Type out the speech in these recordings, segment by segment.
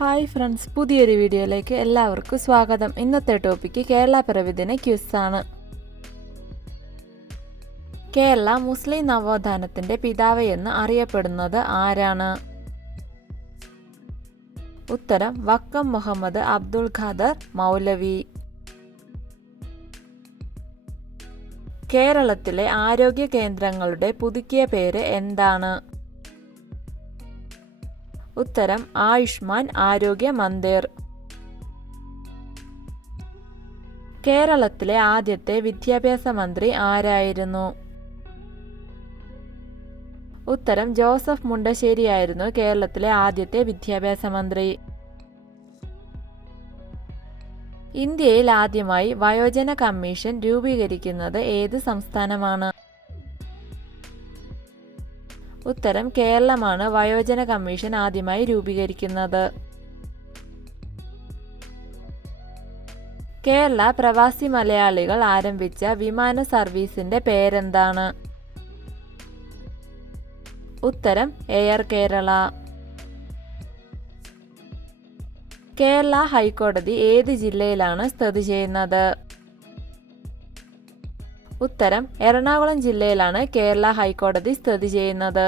Hi friends പുതിയൊരു വീഡിയോയിലേക്ക് എല്ലാവർക്കും സ്വാഗതം. ഇന്നത്തെ ടോപ്പിക്ക് കേരള പിറവിദിന ക്യൂസ് ആണ്. കേരള മുസ്ലിം നവോത്ഥാനത്തിന്റെ പിതാവ് എന്ന് അറിയപ്പെടുന്നത് ആരാണ്? ഉത്തരം വക്കം മുഹമ്മദ് അബ്ദുൾ ഖാദർ മൗലവി. കേരളത്തിലെ ആരോഗ്യ കേന്ദ്രങ്ങളുടെ പുതുക്കിയ പേര് എന്താണ്? ഉത്തരം ആയുഷ്മാൻ ആരോഗ്യ മന്ദിർ. കേരളത്തിലെ ആദ്യത്തെ വിദ്യാഭ്യാസ മന്ത്രി ആരായിരുന്നു? ഉത്തരം ജോസഫ് മുണ്ടശ്ശേരിയായിരുന്നു കേരളത്തിലെ ആദ്യത്തെ വിദ്യാഭ്യാസ മന്ത്രി. ഇന്ത്യയിൽ ആദ്യമായി വയോജന കമ്മീഷൻ രൂപീകരിക്കുന്നത് ഏത് സംസ്ഥാനമാണ്? ഉത്തരം കേരളമാണ് വയോജന കമ്മീഷൻ ആദ്യമായി രൂപീകരിക്കുന്നത്. കേരള പ്രവാസി മലയാളികൾ ആരംഭിച്ച വിമാന സർവീസിന്റെ പേരെന്താണ്? ഉത്തരം എയർ കേരള. കേരള ഹൈക്കോടതി ഏത് ജില്ലയിലാണ് സ്ഥിതി ചെയ്യുന്നത്? ഉത്തരം എറണാകുളം ജില്ലയിലാണ് കേരള ഹൈക്കോടതി സ്ഥിതി ചെയ്യുന്നത്.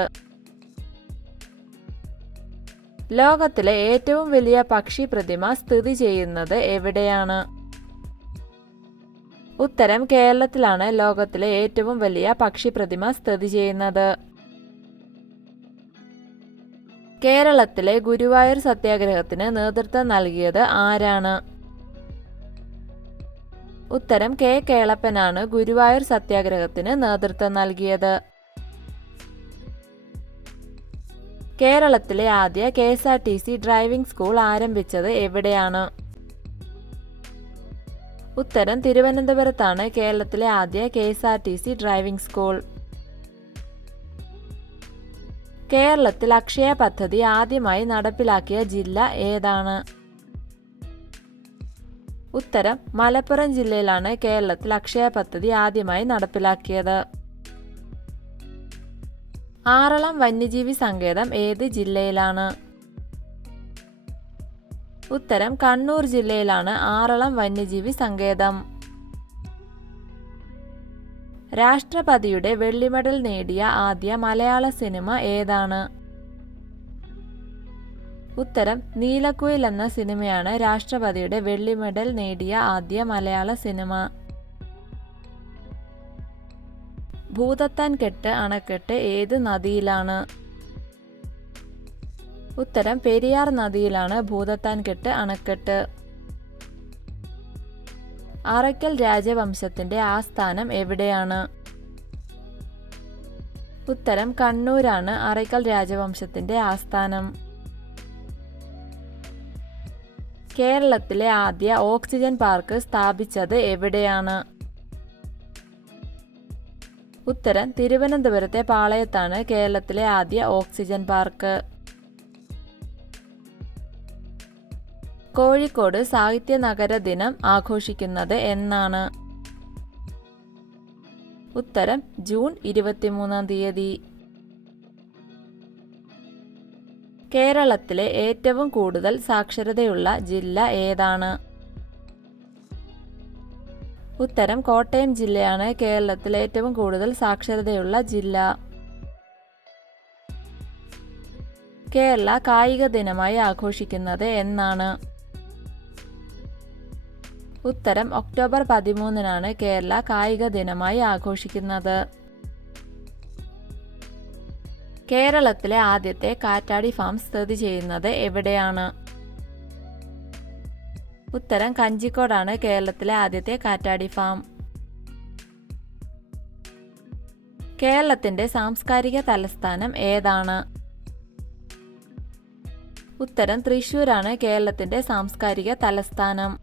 ലോകത്തിലെ ഏറ്റവും വലിയ പക്ഷി പ്രതിമ സ്ഥിതി ചെയ്യുന്നത് എവിടെയാണ്? ഉത്തരം കേരളത്തിലാണ് ലോകത്തിലെ ഏറ്റവും വലിയ പക്ഷി പ്രതിമ സ്ഥിതി ചെയ്യുന്നത്. കേരളത്തിലെ ഗുരുവായൂർ സത്യാഗ്രഹത്തിന് നേതൃത്വം നൽകിയത് ആരാണ്? ഉത്തരം കെ കേളപ്പനാണ് ഗുരുവായൂർ സത്യാഗ്രഹത്തിന് നേതൃത്വം നൽകിയത്. കേരളത്തിലെ ആദ്യ K S R T C driving school ആരംഭിച്ചത് എവിടെയാണ്? ഉത്തരം തിരുവനന്തപുരത്താണ് കേരളത്തിലെ ആദ്യ K S R T C driving school. കേരളത്തിൽ അക്ഷയ പദ്ധതി ആദ്യമായി നടപ്പിലാക്കിയ ജില്ല ഏതാണ്? ഉത്തരം മലപ്പുറം ജില്ലയിലാണ് കേരളത്തിൽ അക്ഷയ പദ്ധതി ആദ്യമായി നടപ്പിലാക്കിയത്. ആറളം വന്യജീവി സങ്കേതം ഏത് ജില്ലയിലാണ്? ഉത്തരം കണ്ണൂർ ജില്ലയിലാണ് ആറളം വന്യജീവി സങ്കേതം. രാഷ്ട്രപതിയുടെ വെള്ളി മെഡൽ നേടിയ ആദ്യ മലയാള സിനിമ ഏതാണ്? ഉത്തരം നീലക്കുയിൽ എന്ന സിനിമയാണ് രാഷ്ട്രപതിയുടെ വെള്ളി മെഡൽ നേടിയ ആദ്യ മലയാള സിനിമ. ഭൂതത്താൻ കെട്ട് അണക്കെട്ട് ഏത് നദിയിലാണ്? ഉത്തരം പെരിയാർ നദിയിലാണ് ഭൂതത്താൻ കെട്ട് അണക്കെട്ട്. അറയ്ക്കൽ രാജവംശത്തിന്റെ ആസ്ഥാനം എവിടെയാണ്? ഉത്തരം കണ്ണൂരാണ് അറയ്ക്കൽ രാജവംശത്തിന്റെ ആസ്ഥാനം. കേരളത്തിലെ ആദ്യ ഓക്സിജൻ പാർക്ക് സ്ഥാപിച്ചത് എവിടെയാണ്? ഉത്തരം തിരുവനന്തപുരത്തെ പാളയത്താണ് കേരളത്തിലെ ആദ്യ ഓക്സിജൻ പാർക്ക്. കോഴിക്കോട് സാഹിത്യ നഗര ദിനം ആഘോഷിക്കുന്നത് എന്നാണ്. ഉത്തരം ജൂൺ ഇരുപത്തിമൂന്നാം തീയതി. കേരളത്തിലെ ഏറ്റവും കൂടുതൽ സാക്ഷരതയുള്ള ജില്ല ഏതാണ്? ഉത്തരം കോട്ടയം ജില്ലയാണ് കേരളത്തിലെ ഏറ്റവും കൂടുതൽ സാക്ഷരതയുള്ള ജില്ല. കേരള കായിക ദിനമായി ആഘോഷിക്കുന്നത് എന്നാണ്. ഉത്തരം ഒക്ടോബർ പതിമൂന്നിനാണ് കേരള കായിക ദിനമായി ആഘോഷിക്കുന്നത്. കേരളത്തിലെ ആദ്യത്തെ കാറ്റാടി ഫാം സ്ഥിതി ചെയ്യുന്നത് എവിടെയാണ്? ഉത്തരം കഞ്ചിക്കോടാണ് കേരളത്തിലെ ആദ്യത്തെ കാറ്റാടി ഫാം. കേരളത്തിന്റെ സാംസ്കാരിക തലസ്ഥാനം ഏതാണ്? ഉത്തരം തൃശൂരാണ് കേരളത്തിന്റെ സാംസ്കാരിക തലസ്ഥാനം.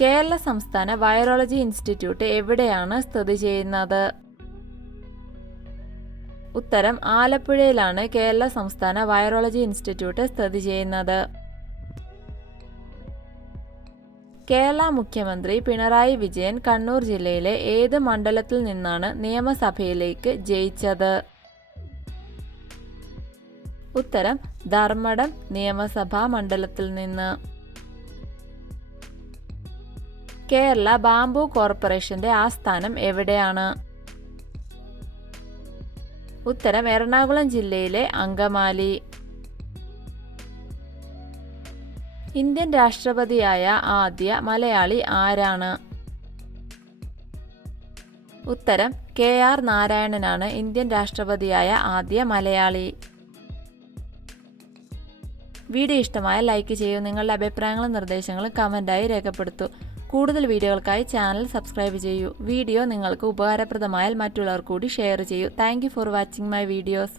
കേരള സംസ്ഥാന വൈറോളജി ഇൻസ്റ്റിറ്റ്യൂട്ട് എവിടെയാണ് സ്ഥിതി ചെയ്യുന്നത്? ഉത്തരം ആലപ്പുഴയിലാണ് കേരള സംസ്ഥാന വൈറോളജി ഇൻസ്റ്റിറ്റ്യൂട്ട് സ്ഥിതി ചെയ്യുന്നത്. കേരള മുഖ്യമന്ത്രി പിണറായി വിജയൻ കണ്ണൂർ ജില്ലയിലെ ഏത് മണ്ഡലത്തിൽ നിന്നാണ് നിയമസഭയിലേക്ക് ജയിച്ചത്? ഉത്തരം ധർമ്മടം നിയമസഭാ മണ്ഡലത്തിൽ നിന്ന്. കേരള ബാംബു കോർപ്പറേഷന്റെ ആസ്ഥാനം എവിടെയാണ്? ഉത്തരം എറണാകുളം ജില്ലയിലെ അങ്കമാലി. ഇന്ത്യൻ രാഷ്ട്രപതിയായ ആദ്യ മലയാളി ആരാണ്? ഉത്തരം കെ ആർ നാരായണനാണ് ഇന്ത്യൻ രാഷ്ട്രപതിയായ ആദ്യ മലയാളി. വീഡിയോ ഇഷ്ടമായ ലൈക്ക് ചെയ്യൂ. നിങ്ങളുടെ അഭിപ്രായങ്ങളും നിർദ്ദേശങ്ങളും കമന്റായി രേഖപ്പെടുത്തൂ. കൂടുതൽ വീഡിയോകൾക്കായി ചാനൽ സബ്സ്ക്രൈബ് ചെയ്യൂ. വീഡിയോ നിങ്ങൾക്ക് ഉപകാരപ്രദമായാൽ മറ്റുള്ളവർ കൂടി ഷെയർ ചെയ്യൂ. Thank for watching my videos.